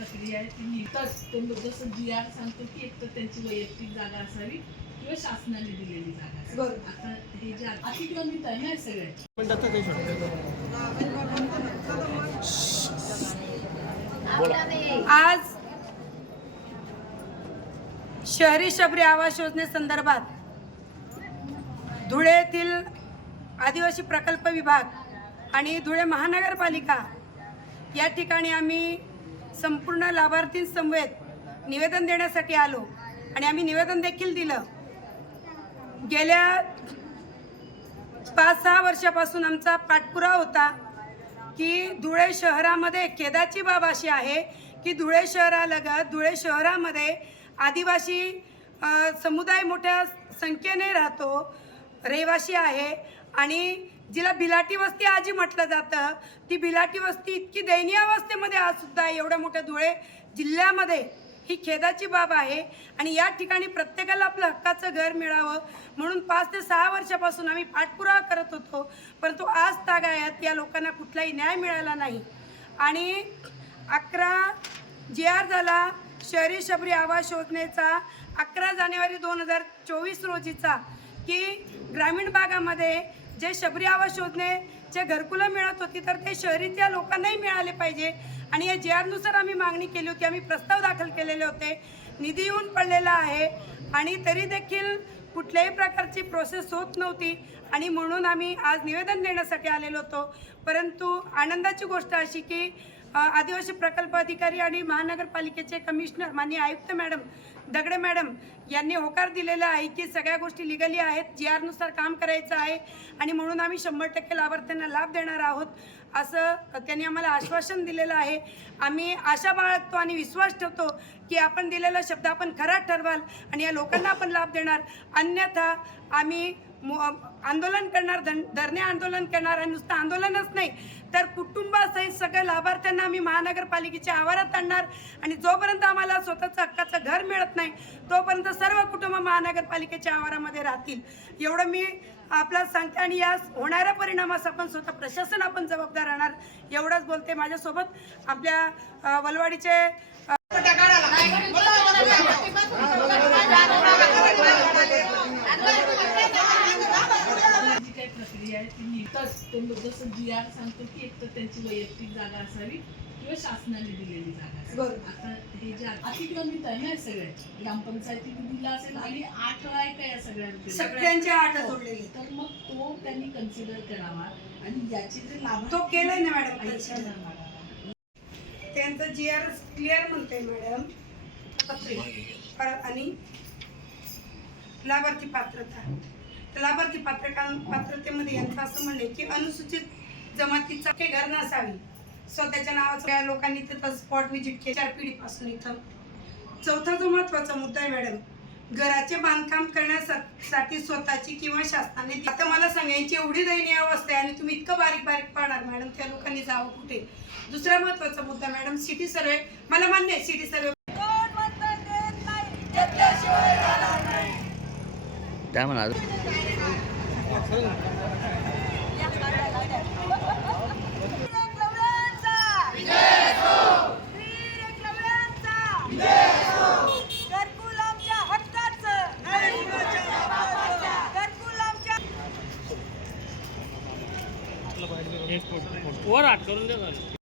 प्रक्रिया आहे ती नीटच ते जसं जी आर सांगतो की एक तर त्यांची वैयक्तिक जागा असावी किंवा शासनाने दिलेली जागा असावी. आता हे जे अतिक्रमित आहे ना सगळे आज शहरी शबरी आवास योजनेसंदर्भात धुळे येथील आदिवासी प्रकल्प विभाग आणि धुळे महानगरपालिका या ठिकाणी आम्ही संपूर्ण लाभार्थींसमवेत निवेदन देण्यासाठी आलो आणि आम्ही निवेदन देखील दिलं. गेल्या 5-6 वर्षापासून आमचा पाठपुरावा होता की धुळे शहरामध्ये खेदाची बाब अशी आहे की धुळे शहरालगत धुळे शहरामध्ये आदिवासी समुदाय मोठ्या संख्येने राहतो, रहिवासी आहे आणि जिला भिलाटी वस्ती आजी म्हटलं जातं, ती भिलाटी वस्ती इतकी दयनीय अवस्थेमध्ये आज सुद्धा एवढ्या मोठ्या धुळे जिल्ह्यामध्ये ही खेदाची बाब आहे. आणि या ठिकाणी प्रत्येकाला आपलं हक्काचं घर मिळावं म्हणून 5 ते 6 वर्षापासून आम्ही पाठपुरावा करत होतो, परंतु आज तागायत या लोकांना कुठलाही न्याय मिळाला नाही. आणि 11 GR झाला शहरी शबरी आवास योजनेचा 11 जानेवारी 2024 रोजीचा की ग्रामीण भागामध्ये जे शबरी आवास योजनेचे घरकुलं मिळत होती तर ते शहरीच्या लोकांनाही मिळाले पाहिजे. आणि या GR नुसार आम्ही मागणी केली होती, आम्ही प्रस्ताव दाखल केलेले होते, निधी येऊन पडलेला आहे आणि तरी देखील कुठल्याही प्रकारची प्रोसेस होत नव्हती आणि म्हणून आम्ही आज निवेदन देण्यासाठी आलेलो होतो. परंतु आनंदाची गोष्ट अशी की आदिवासी प्रकल्प अधिकारी आणि महानगरपालिकेचे कमिशनर माननीय आयुक्त मॅडम दगडे मॅडम यांनी होकार दिलेला आहे की सगळ्या गोष्टी लिगली आहेत, GR नुसार काम करायचं आहे आणि म्हणून आम्ही 100% लाभार्थ्यांना लाभ देणार आहोत असं त्यांनी आम्हाला आश्वासन दिलेलं आहे. आम्ही आशा बाळगतो आणि विश्वास ठेवतो की आपण दिलेला शब्द आपण खरा ठरवाल आणि या लोकांना आपण लाभ देणार, अन्यथा आम्ही आंदोलन करणार, धरणे आंदोलन करणार आणि नुसतं आंदोलनच नाही तर कुटुंबासहित सगळ्या लाभार्थ्यांना आम्ही महानगरपालिकेच्या आवारात आणणार आणि जोपर्यंत आम्हाला स्वतःचं हक्काचं घर मिळत नाही तोपर्यंत सर्व कुटुंब महानगरपालिकेच्या आवारामध्ये राहतील एवढं मी आपल्याला सांगते. आणि या होणाऱ्या परिणामास आपण स्वतः प्रशासन आपण जबाबदार राहणार एवढंच बोलते. माझ्यासोबत आपल्या वलवाडीचे जी काही प्रक्रिया आहे ती नीटच ते जसं जी आर सांगतो की एक तर त्यांची वैयक्तिक जागा असावी किंवा शासनाने दिलेली जागा असावी. आता हे जे अतिक्रमित आहे ना सगळे ग्रामपंचायतीने दिला असेल आणि 8 आहे का या सगळ्यांचे 8 जोडलेले तर मग तो त्यांनी कन्सिडर करावा आणि याचे जे लाभ तो केलाय ना मॅडम, त्यांचं GR क्लिअर म्हणते मॅडम. आणि लाभार्थी पात्रता, लाभार्थी पात्रतेमध्ये यांचं असं म्हणणे की अनुसूचित जमातीचा के घर नसावी, स्वतःच्या नावाच्या लोकांनी तिथं स्पॉट व्हिजिट केली 4 पिढीपासून इथं. चौथा जो महत्वाचा मुद्दा आहे मॅडम, घराचे बांधकाम करण्यासाठी स्वतःची किंवा शासनाने. आता मला सांगायची एवढी दयनीय अवस्था आहे आणि तुम्ही इतकं बारीक पाडणार मॅडम, त्या लोकांनी जावं कुठे. दुसरा महत्वाचा मुद्दा मॅडम सिटी सर्वे, मला मान्य आहे सिटी सर्वे त्या म्हणाल वर आठ करून द्या.